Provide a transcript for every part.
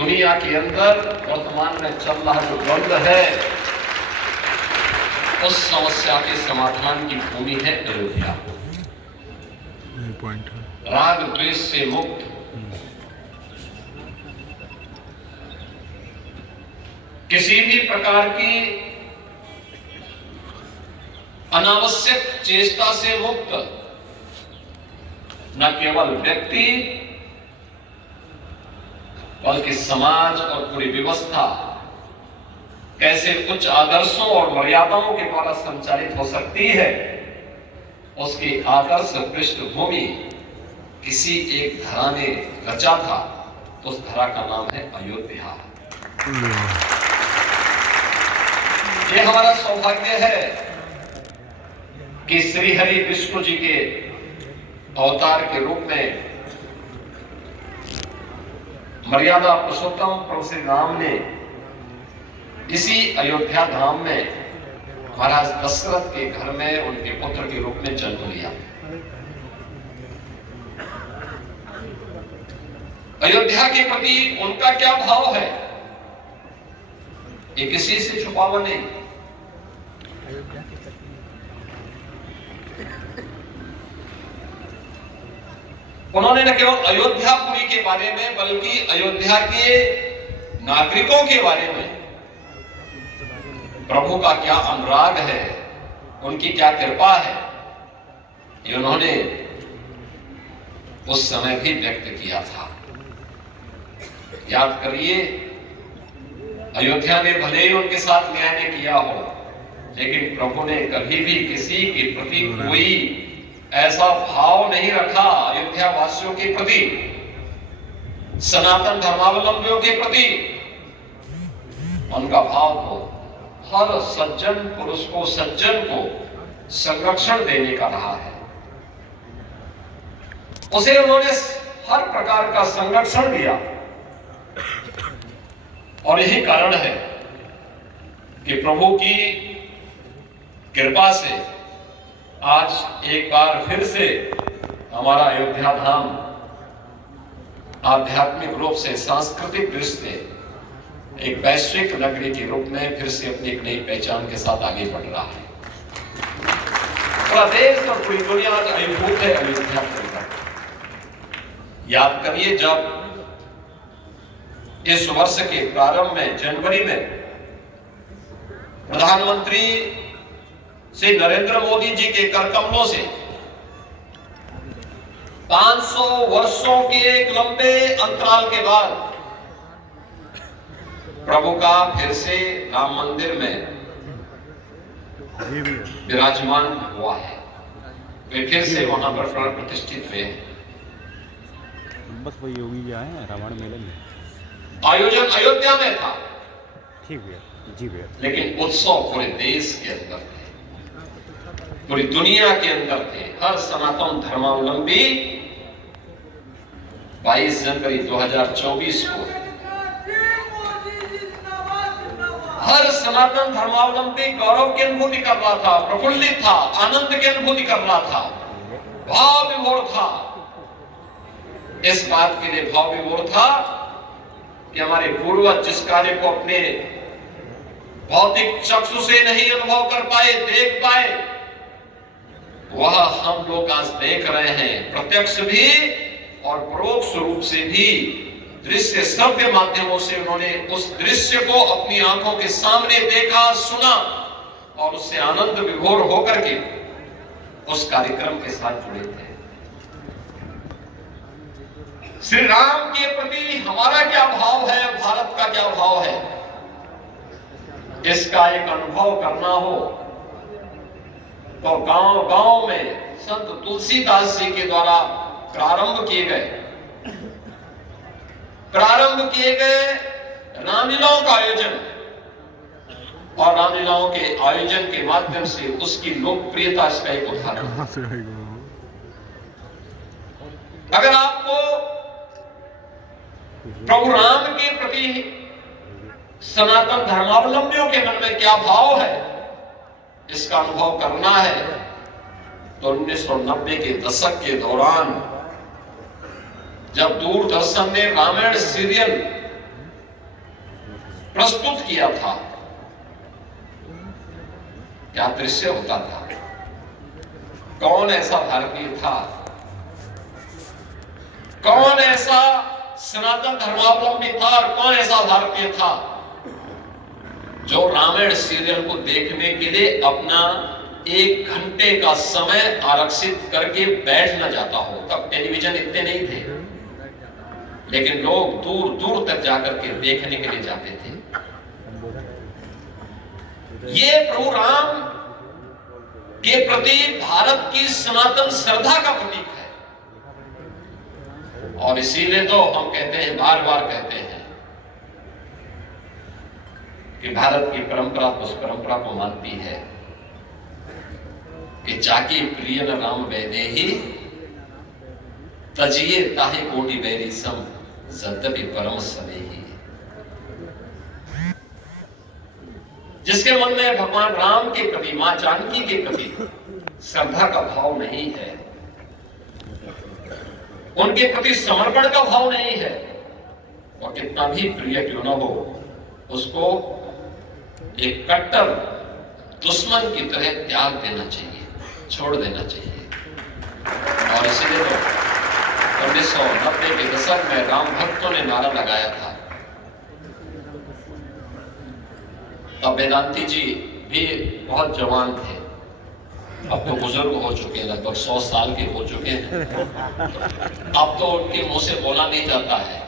दुनिया के अंदर वर्तमान में चल रहा जो द्वंद्व है, उस समस्या के समाधान की भूमि है अयोध्या। राग द्वेष से मुक्त, किसी भी प्रकार की अनावश्यक चेष्टा से मुक्त, न केवल व्यक्ति बल्कि समाज और पूरी व्यवस्था कैसे उच्च आदर्शों और मर्यादाओं के द्वारा संचालित हो सकती है, उसकी आदर्श पृष्ठभूमि किसी एक धरा ने रचा था। तो उस धरा का नाम है अयोध्या। ये हमारा सौभाग्य है कि श्री हरि विष्णु जी के अवतार के रूप में मर्यादा पुरुषोत्तम प्रभु श्री राम ने इसी अयोध्या धाम में महाराज दशरथ के घर में उनके पुत्र के रूप में जन्म लिया। अयोध्या के प्रति उनका क्या भाव है, ये किसी से छुपा हुआ नहीं। उन्होंने न केवल अयोध्यापुरी के बारे में बल्कि अयोध्या के नागरिकों के बारे में प्रभु का क्या अनुराग है, उनकी क्या कृपा है, ये उन्होंने उस समय भी व्यक्त किया था। याद करिए, अयोध्या ने भले ही उनके साथ न्याय नहीं किया हो, लेकिन प्रभु ने कभी भी किसी के प्रति कोई ऐसा भाव नहीं रखा। अयोध्या वासियों के प्रति, सनातन धर्मावलंबियों के प्रति उनका भाव तो हर सज्जन पुरुष को, सज्जन को संरक्षण देने का रहा है। उसे उन्होंने हर प्रकार का संरक्षण दिया। और यही कारण है कि प्रभु की कृपा से आज एक बार फिर से हमारा अयोध्या धाम आध्यात्मिक रूप से, सांस्कृतिक दृष्टि से एक वैश्विक नगरी के रूप में फिर से अपनी एक नई पहचान के साथ आगे बढ़ रहा है। पूरा देश और पूरी दुनिया का अभिभूत है अयोध्या के अंदर। याद करिए, जब इस वर्ष के प्रारंभ में जनवरी में प्रधानमंत्री श्री नरेंद्र मोदी जी के करकमलों से 500 वर्षों के एक लंबे अंतराल के बाद प्रभु का फिर से राम मंदिर में विराजमान हुआ है। वे फिर से वहां पर प्राण प्रतिष्ठित हुए हैं। बस वही योगी जी आए हैं रावण मेले में। आयोजन अयोध्या में था, ठीक भैया, जी भैया, लेकिन उत्सव पूरे देश के अंदर थे, पूरी दुनिया के अंदर थे। हर सनातन धर्मावलंबी 22 जनवरी 2024 को, हर सनातन धर्मावलंबी गौरव की अनुभूति कर रहा था, प्रफुल्लित था, आनंद की अनुभूति कर रहा था, भाव विभोर था। इस बात के लिए भाव विभोर था कि हमारे पूर्वज जिस कार्य को अपने भौतिक चक्षु से नहीं अनुभव कर पाए, देख पाए, वह हम लोग आज देख रहे हैं, प्रत्यक्ष भी और परोक्ष रूप से भी। दृश्य श्रव्य माध्यमों से उन्होंने उस दृश्य को अपनी आंखों के सामने देखा, सुना और उससे आनंद विभोर होकर के उस कार्यक्रम के साथ जुड़े थे। श्री राम के प्रति हमारा क्या भाव है, भारत का क्या भाव है, इसका एक अनुभव करना हो तो गांव गांव में संत तुलसीदास जी के द्वारा प्रारंभ किए गए रामलीलाओं का आयोजन और रामलीलाओं के आयोजन के माध्यम से उसकी लोकप्रियता इसका एक उदाहरण है। अगर आपको प्रभु राम के प्रति सनातन धर्मावलंबियों के मन में क्या भाव है, इसका अनुभव करना है, तो 1990 के दशक के दौरान जब दूरदर्शन ने रामायण सीरियल प्रस्तुत किया था, क्या दृश्य होता था। कौन ऐसा भारतीय था, कौन ऐसा सनातन धर्मावलंबी था और कौन ऐसा भारतीय था जो रामायण सीरियल को देखने के लिए अपना 1 घंटे का समय आरक्षित करके बैठ न जाता हो। तब टेलीविजन इतने नहीं थे, लेकिन लोग दूर दूर तक जाकर के देखने के लिए जाते थे। ये प्रभु राम के प्रति भारत की सनातन श्रद्धा का प्रतीक है। और इसीलिए तो हम कहते हैं, बार बार कहते हैं कि भारत की परंपरा उस परंपरा को मानती है कि जाके प्रिय राम वैदेही तजिए ताहे कोटि बैरी सम यद्यपि परम स्नेही। जिसके मन में भगवान राम के प्रति, मां जानकी के प्रति श्रद्धा का भाव नहीं है, उनके प्रति समर्पण का भाव नहीं है, और कितना भी प्रिय क्यों न हो, उसको एक कट्टर दुश्मन की तरह त्याग देना चाहिए, छोड़ देना चाहिए। और इसीलिए तो 1990 के दशक में राम भक्तों ने नारा लगाया था। तब वेदांती जी भी बहुत जवान थे, अब तो बुजुर्ग हो चुके हैं, लगभग 100 साल के हो चुके हैं। अब तो उनके मुंह से बोला नहीं जाता है,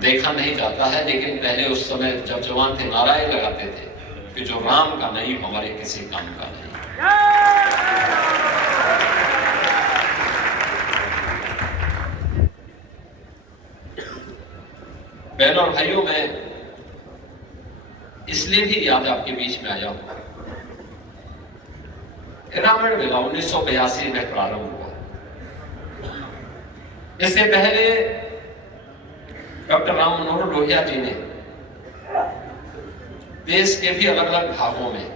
देखा नहीं जाता है, लेकिन पहले उस समय जब जवान थे नारायण लगाते थे कि जो राम का नहीं हमारे किसी काम का नहीं। बहनों और भाइयों, मैं इसलिए भी आज आपके बीच में आया हूं। रामायण मेला 1982 में प्रारंभ हुआ। इससे पहले डॉक्टर राम मनोहर लोहिया जी ने देश के भी अलग अलग भागों में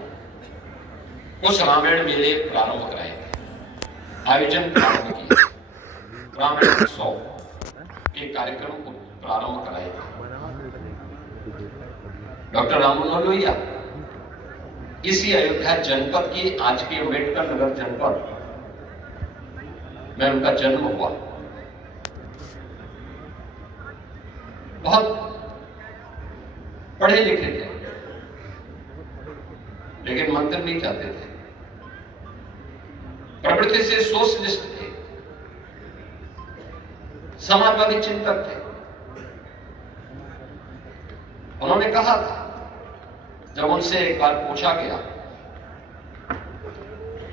कुछ रामायण मेले प्रारंभ कराए, आयोजन प्रारंभ किए, रामायण उत्सव के कार्यक्रम को प्रारंभ कराए। डॉक्टर राम मनोहर लोहिया इसी अयोध्या जनपद की, आज के अम्बेडकर नगर जनपद में उनका जन्म हुआ। बहुत पढ़े लिखे थे, लेकिन मंदिर नहीं जाते थे, प्रवृत्ति से सोशलिस्ट थे, समाजवादी चिंतक थे। उन्होंने कहा था, जब उनसे एक बार पूछा गया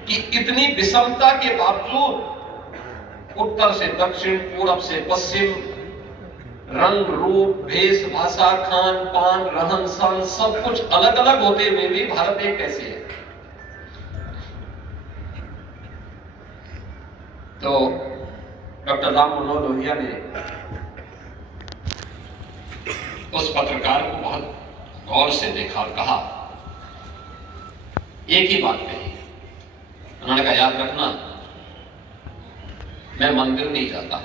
कि इतनी विषमता के बावजूद उत्तर से दक्षिण, पूरब से पश्चिम, रंग रूप, भेष भाषा, खान पान, रहन सहन सब कुछ अलग अलग होते हुए भी भारत एक कैसे है? तो डॉक्टर राम मनोहर लोहिया ने उस पत्रकार को बहुत गौर से देखा और कहा, एक ही बात कही। उन्होंने कहा, याद रखना, मैं मंदिर नहीं जाता,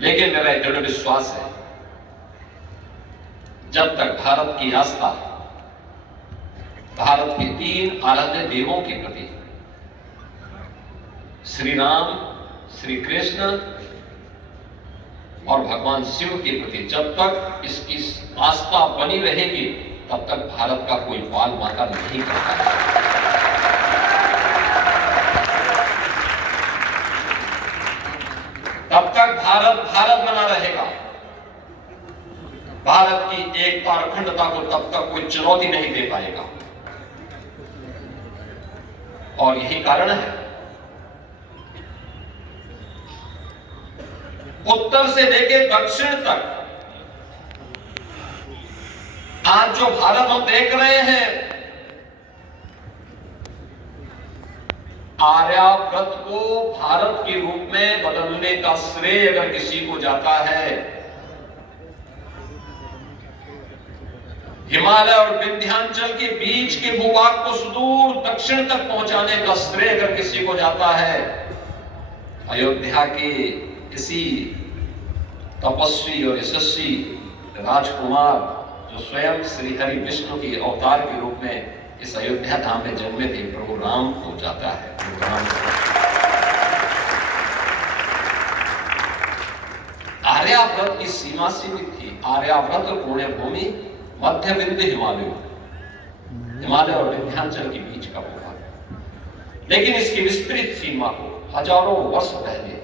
लेकिन मेरा एक दृढ़ विश्वास है, जब तक भारत की आस्था भारत के 3 आराध्य देवों के प्रति, श्री राम, श्री कृष्ण और भगवान शिव के प्रति जब तक इसकी आस्था बनी रहेगी, तब तक भारत का कोई बाल बांका नहीं करता है। तब तक भारत भारत बना रहेगा। भारत की एकता और अखंडता को तब तक कोई चुनौती नहीं दे पाएगा। और यही कारण है, उत्तर से लेकर दक्षिण तक आज जो भारत हम देख रहे हैं, आर्यावर्त को भारत के रूप में बदलने का श्रेय अगर किसी को जाता है, हिमालय और विंध्याचल के बीच के भूभाग को सुदूर दक्षिण तक पहुंचाने का श्रेय अगर किसी को जाता है, अयोध्या के किसी तपस्वी और यशस्वी राजकुमार जो स्वयं श्री हरि विष्णु की अवतार के रूप में इस अयोध्या धाम में जन्मे थे, प्रभु राम को जाता है। प्रभु राम आर्याव्रत की सीमा सीमित थी। आर्याव्रत और पुण्य भूमि मध्य बिंदु हिमालय और विंध्याचल के बीच का भूभाग, लेकिन इसकी विस्तृत सीमा को हजारों वर्ष पहले